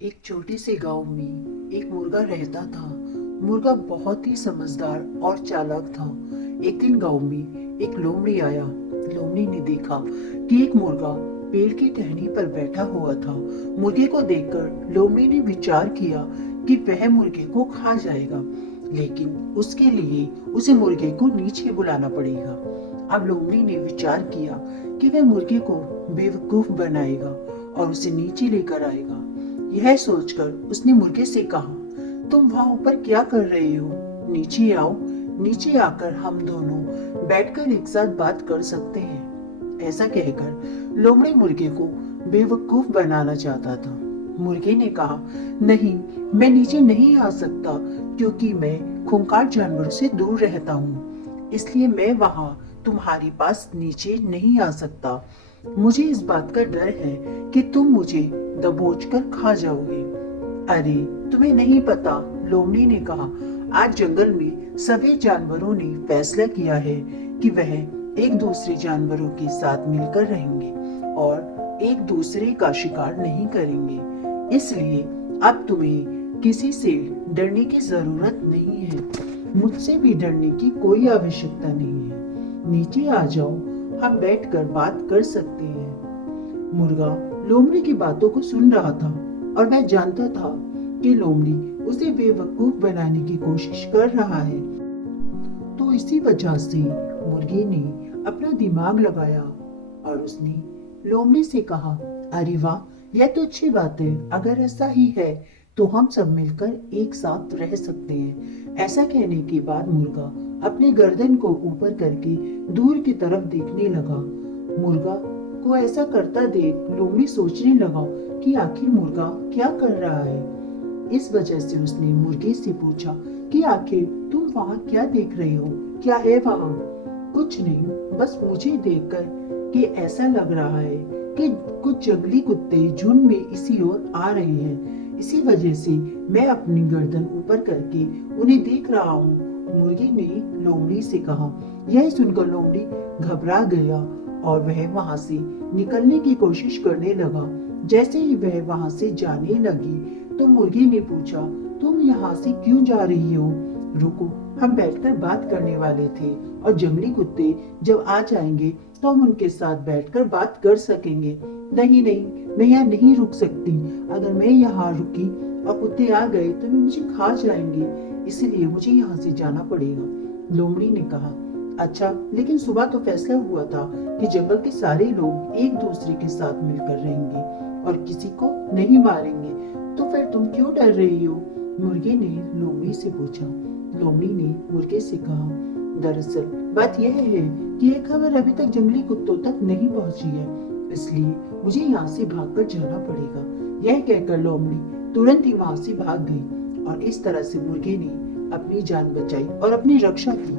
एक छोटे से गांव में एक मुर्गा रहता था। मुर्गा बहुत ही समझदार और चालाक था। एक दिन गांव में एक लोमड़ी आया। लोमड़ी ने देखा कि एक मुर्गा पेड़ की टहनी पर बैठा हुआ था। मुर्गे को देखकर लोमड़ी ने विचार किया कि वह मुर्गे को खा जाएगा, लेकिन उसके लिए उसे मुर्गे को नीचे बुलाना पड़ेगा। अब लोमड़ी ने विचार किया कि वह मुर्गे को बेवकूफ बनाएगा और उसे नीचे लेकर आएगा। यह सोचकर उसने मुर्गे से कहा, तुम वहां ऊपर क्या कर रहे हो? नीचे आओ। नीचे आकर हम दोनों बैठकर एक साथ बात कर सकते हैं। ऐसा कहकर लोमड़ी मुर्गे को बेवकूफ बनाना चाहता था। मुर्गे ने कहा, नहीं, मैं नीचे नहीं आ सकता क्योंकि मैं खूंखार जानवरों से दूर रहता हूँ, इसलिए मैं वहां तुम्हारे पास नीचे नहीं आ सकता। मुझे इस बात का डर है कि तुम मुझे दबोच कर खा जाओगे। अरे, तुम्हें नहीं पता, लोमड़ी ने कहा, आज जंगल में सभी जानवरों ने फैसला किया है कि वह एक दूसरे जानवरों के साथ मिलकर रहेंगे और एक दूसरे का शिकार नहीं करेंगे। इसलिए अब तुम्हें किसी से डरने की जरूरत नहीं है। मुझसे भी डरने की कोई आवश्यकता नहीं है। नीचे आ जाओ, हम बैठकर बात कर सकते हैं। मुर्गा लोमड़ी की बातों को सुन रहा था और वह जानता था कि लोमड़ी उसे बेवकूफ बनाने की कोशिश कर रहा है। तो इसी वजह से मुर्गे ने अपना दिमाग लगाया और उसने लोमड़ी से कहा, अरे वाह, यह तो अच्छी बात है। अगर ऐसा ही है तो हम सब मिलकर एक साथ रह सकते हैं। ऐसा कहने के बाद मुर्गा अपने गर्दन को ऊपर करके दूर की तरफ देखने लगा। मुर्गा को ऐसा करता देख लोमड़ी सोचने लगा कि आखिर मुर्गा क्या कर रहा है। इस वजह से उसने मुर्गे से पूछा कि आखिर तुम वहाँ क्या देख रहे हो? क्या है वहाँ? कुछ नहीं, बस मुझे देखकर कि ऐसा लग रहा है कि कुछ जंगली कुत्ते झुंड में इसी ओर आ रहे हैं। इसी वजह से मैं अपनी गर्दन ऊपर करके उन्हें देख रहा हूँ, मुर्गे ने लोमड़ी से कहा। यह सुनकर लोमड़ी घबरा गया और वह वहां से निकलने की कोशिश करने लगा। जैसे ही वह वहां से जाने लगी तो मुर्गी ने पूछा, तुम यहाँ से क्यों जा रही हो? रुको, हम बैठकर बात करने वाले थे और जंगली कुत्ते जब आ जाएंगे तो हम उनके साथ बैठकर बात कर सकेंगे। नहीं नहीं, मैं यहाँ नहीं रुक सकती। अगर मैं यहाँ रुकी और कुत्ते आ गए तो वे मुझे खा जाएंगे, इसलिए मुझे यहाँ से जाना पड़ेगा। लोमड़ी ने कहा, अच्छा, लेकिन सुबह तो फैसला हुआ था कि जंगल के सारे लोग एक दूसरे के साथ मिलकर रहेंगे और किसी को नहीं मारेंगे, तो फिर तुम क्यों डर रही हो? मुर्गे ने लोमड़ी से पूछा। लोमड़ी ने मुर्गे से कहा, दरअसल बात यह है कि ये खबर अभी तक जंगली कुत्तों तक नहीं पहुंची है, इसलिए मुझे यहाँ से भागकर जाना पड़ेगा। यह कहकर लोमड़ी तुरंत ही वहां से भाग गई और इस तरह से मुर्गे ने अपनी जान बचाई और अपनी रक्षा की।